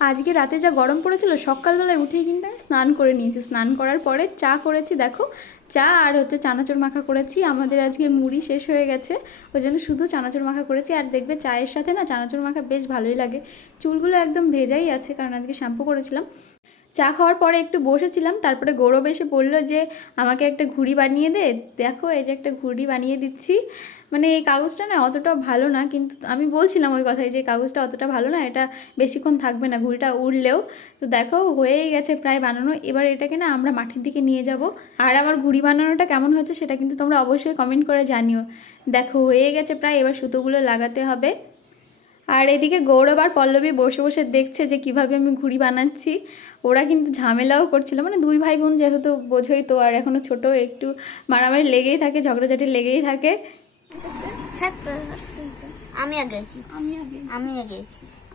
আজকে রাতে যা গরম পড়েছিল, সকালবেলায় উঠেই কিন্তু আমি স্নান করে নিয়েছি। স্নান করার পরে চা করেছি, দেখো। চা আর হচ্ছে চানাচুর মাখা করেছি। আমাদের আজকে মুড়ি শেষ হয়ে গেছে, ওই জন্য শুধু চানাচুর মাখা করেছি। আর দেখবে চায়ের সাথে না, চানাচুর মাখা বেশ ভালোই লাগে। চুলগুলো একদম ভেজাই আছে, কারণ আজকে শ্যাম্পু করেছিলাম। চা খাওয়ার পরে একটু বসেছিলাম, তারপরে গৌরব এসে বলল যে, আমাকে একটা ঘুড়ি বানিয়ে দে, দেখো এই যে একটা ঘুড়ি বানিয়ে দিচ্ছি। মানে এই কাগজটা না অতটা ভালো না, কিন্তু আমি বলছিলাম ওই কথায় যে কাগজটা অতটা ভালো না, এটা বেশিক্ষণ থাকবে না, ঘুড়িটা উড়লেও। তো দেখো হয়েই গেছে প্রায় বানানো, এবার এটাকে না আমরা মাঠের দিকে নিয়ে যাব। আর আমার ঘুড়ি বানানোটা কেমন হয়েছে সেটা কিন্তু তোমরা অবশ্যই কমেন্ট করে জানিও। দেখো হয়ে গেছে প্রায়, এবার সুতোগুলো লাগাতে হবে। আর এদিকে গৌরব আর পল্লবী বসে বসে দেখছে যে কীভাবে আমি ঘুড়ি বানাচ্ছি। ওরা কিন্তু ঝামেলাও করছিল। মানে দুই ভাই বোন যেহেতু বোঝোই তো আর এখনও ছোট একটু মারামারি লেগেই থাকে ঝগড়াঝাটি লেগেই থাকে। আমি আগে আমি আগে আমি আগে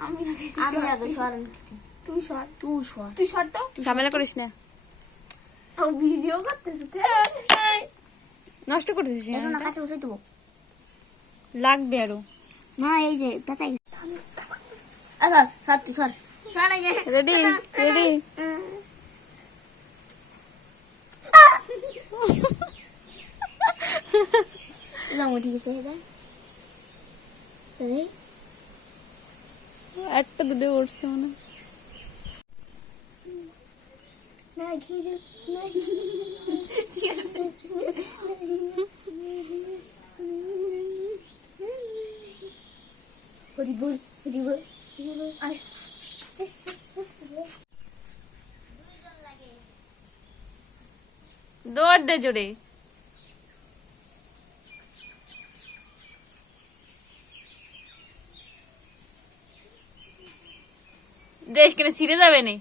আমি আগে আমি আগে তুই সর। তুই সর। তুই সর তো। ঝামেলা করিস না। ও ভিডিও করতেছিস নষ্ট করতেছিস এখন না কাছে বসে দেবো লাগবে আরও। না এই যে পেঁচাই আচ্ছা সত্যি সর সর এই যে রেডি রেডি এটা এই একটা দুটো উঠছে মনে হয়। না ঘিরে না হরি বল হরি বল হরি বল আর দৌড় দে জোরে। দেশ কেন ছিঁড়ে যাবে নে?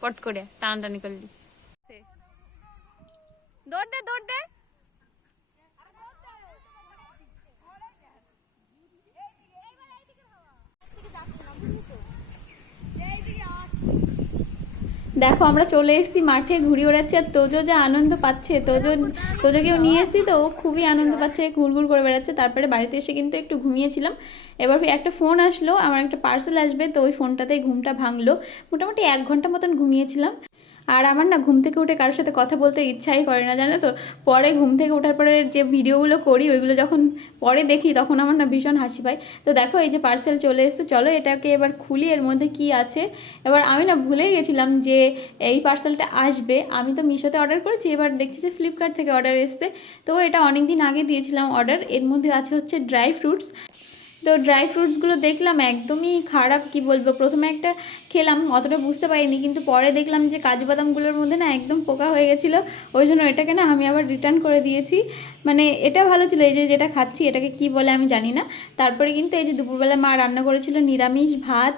পট করে টানাটানি করলি। দৌড় দে দৌড় দে। দেখো, আমরা চলে এসেছি মাঠে ঘুরি ওড়াচ্ছি, আর তোজো যা আনন্দ পাচ্ছে, তোজো, তোজোকেও নিয়ে এসেছি তো, ও খুবই আনন্দ পাচ্ছে ঘুরঘুর করে বেড়াচ্ছে। তারপরে বাড়িতে এসে কিন্তু একটু ঘুমিয়েছিলাম। এবার একটা ফোন আসলো, আমার একটা পার্সেল আসবে, তো ওই ফোনটাতেই ঘুমটা ভাঙলো। মোটামুটি এক ঘণ্টা মতন ঘুমিয়েছিলাম। আর আমার না ঘুম থেকে উঠে কারোর সাথে কথা বলতে ইচ্ছাই করে না, জানো তো? পরে ঘুম থেকে ওঠার পরে যে ভিডিওগুলো করি, ওইগুলো যখন পরে দেখি, তখন আমার না ভীষণ হাসি পায়। তো দেখো, এই যে পার্সেল চলে এসছে, চলো এটাকে এবার খুলি, এর মধ্যে কি আছে? এবার আমি না ভুলেই গেছিলাম যে এই পার্সেলটা আসবে। আমি তো মিশোতে অর্ডার করেছি, এবার দেখছি যে ফ্লিপকার্ট থেকে অর্ডার এসছে। তো এটা অনেক দিন আগে দিয়েছিলাম অর্ডার এর মধ্যে আছে হচ্ছে ড্রাই ফ্রুটস তো ড্রাই ফ্রুটসগুলো দেখলাম একদমই খারাপ, কি বলব? প্রথমে একটা খেলাম, অতটা বুঝতে পারিনি, কিন্তু পরে দেখলাম যে কাজু বাদামগুলোর মধ্যে না একদম পোকা হয়ে গেছিল, ওই জন্য এটাকে না আমি আবার রিটার্ন করে দিয়েছি। মানে এটা ভালো ছিল, এই যে যেটা খাচ্ছি, এটাকে কি বলে আমি জানি না। তারপরে কিন্তু এই যে দুপুরবেলা মা রান্না করেছিল নিরামিষ ভাত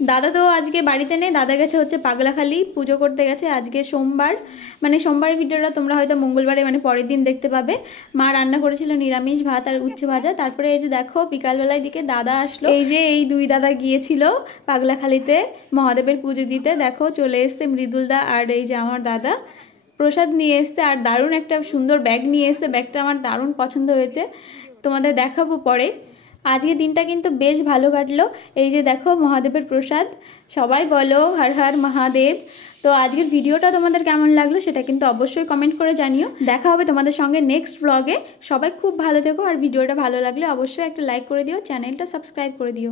দাদা তো আজকে বাড়িতে নেই দাদা গেছে হচ্ছে পাগলাখালি, পুজো করতে গেছে আজকে সোমবার। মানে সোমবারের ভিডিওটা তোমরা হয়তো মঙ্গলবারে মানে পরের দিন দেখতে পাবে। মা রান্না করেছিল নিরামিষ ভাত আর উচ্ছে ভাজা। তারপরে এই যে দেখো, বিকালবেলার দিকে দাদা আসলো। এই যে এই দুই দাদা গিয়েছিল পাগলাখালিতে মহাদেবের পুজো দিতে। দেখো, চলে এসছে মৃদুলদা আর এই যে আমার দাদা। প্রসাদ নিয়ে এসছে আর দারুণ একটা সুন্দর ব্যাগ নিয়ে এসছে। ব্যাগটা আমার দারুণ পছন্দ হয়েছে। তোমাদের দেখাবো পরে। আজকে দিনটা কিন্তু বেশ ভালো কাটলো। এই যে দেখো মহাদেবের প্রসাদ। সবাই বলো হর হর মহাদেব। তো আজকের ভিডিওটা তোমাদের কেমন লাগল সেটা কিন্তু অবশ্যই কমেন্ট করে জানিও। দেখা হবে তোমাদের সঙ্গে নেক্সট ব্লগে সবাই খুব ভালো থেকো। আর ভিডিওটা ভালো লাগলে অবশ্যই একটা লাইক করে দিও। চ্যানেলটা সাবস্ক্রাইব করে দিও।